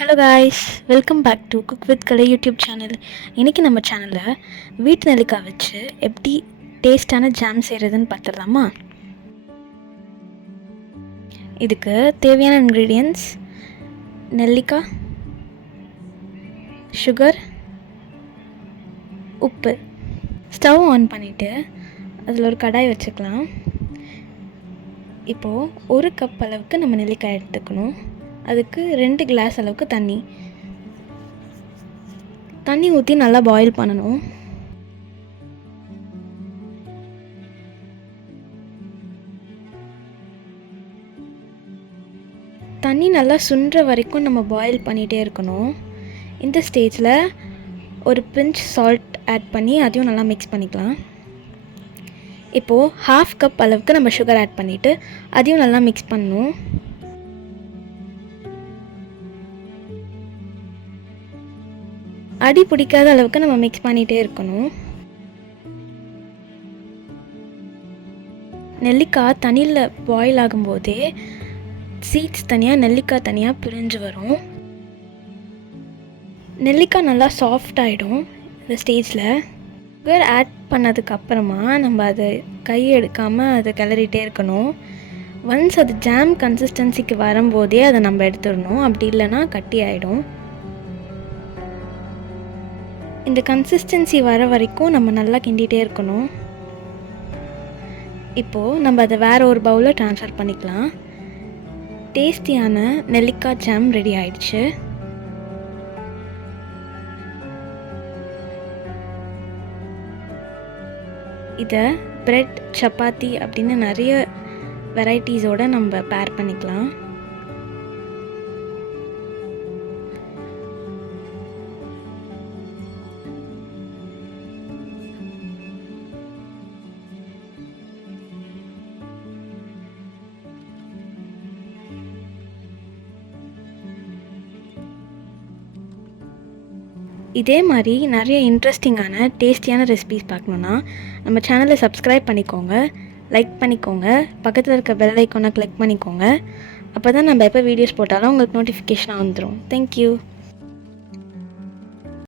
Hello guys welcome back to cook with Kalai YouTube channel இன்றைக்கி நம்ம சேனலில் வீட்டு நெல்லிக்காய் வச்சு எப்படி டேஸ்டான ஜாம் செய்கிறதுன்னு பார்த்துடலாமா? இதுக்கு தேவையான இன்க்ரீடியன்ஸ் நெல்லிக்காய் சுகர் உப்பு. ஸ்டவ் ஆன் பண்ணிவிட்டு அதில் ஒரு கடாய் வச்சுக்கலாம். இப்போது ஒரு கப் அளவுக்கு நம்ம நெல்லிக்காய் எடுத்துக்கணும். அதுக்கு ரெண்டு கிளாஸ் அளவுக்கு தண்ணி. தண்ணி ஊற்றி நல்லா பாயில் பண்ணணும். தண்ணி நல்லா சுண்டுற வரைக்கும் நம்ம பாயில் பண்ணிகிட்டே இருக்கணும். இந்த ஸ்டேஜில் ஒரு பிஞ்ச் சால்ட் ஆட் பண்ணி அதையும் நல்லா மிக்ஸ் பண்ணிக்கலாம். இப்போது ஹாஃப் கப் அளவுக்கு நம்ம சுகர் ஆட் பண்ணிவிட்டு அதையும் நல்லா மிக்ஸ் பண்ணணும். அடி பிடிக்காத அளவுக்கு நம்ம மிக்ஸ் பண்ணிகிட்டே இருக்கணும். நெல்லிக்காய் தண்ணியில் பாயில் ஆகும்போதே சீட்ஸ் தனியாக நெல்லிக்காய் தனியாக பிரிஞ்சு வரும். நெல்லிக்காய் நல்லா சாஃப்ட் ஆகிடும் இந்த ஸ்டேஜில் சுகர் ஆட் பண்ணதுக்கப்புறமா நம்ம அதை கை எடுக்காமல் அதை கிளறிட்டே இருக்கணும். ஒன்ஸ் அது ஜாம் கன்சிஸ்டன்சிக்கு வரும்போதே அதை நம்ம எடுத்துடணும். அப்படி இல்லைன்னா கட்டி ஆகிடும் இந்த கன்சிஸ்டன்சி வர வரைக்கும் நம்ம நல்லா கிண்டிகிட்டே இருக்கணும். இப்போது நம்ம அதை வேறு ஒரு பவுலில் ட்ரான்ஸ்ஃபர் பண்ணிக்கலாம். டேஸ்டியான நெல்லிக்காய் ஜாம் ரெடி ஆயிடுச்சு. இதை ப்ரெட் சப்பாத்தி அப்படின்னு நிறைய வெரைட்டிஸோடு நம்ம பேர் பண்ணிக்கலாம். இதே மாதிரி நிறைய இன்ட்ரெஸ்டிங்கான டேஸ்டியான ரெசிபிஸ் பார்க்கணுன்னா நம்ம சேனலை சப்ஸ்கிரைப் பண்ணிக்கோங்க லைக் பண்ணிக்கோங்க பக்கத்தில் இருக்க பெல் ஐக்கோனை கிளிக் பண்ணிக்கோங்க. அப்போ தான் நம்ம எப்போ வீடியோஸ் போட்டாலும் உங்களுக்கு நோட்டிஃபிகேஷனாக வந்துடும் தேங்க்யூ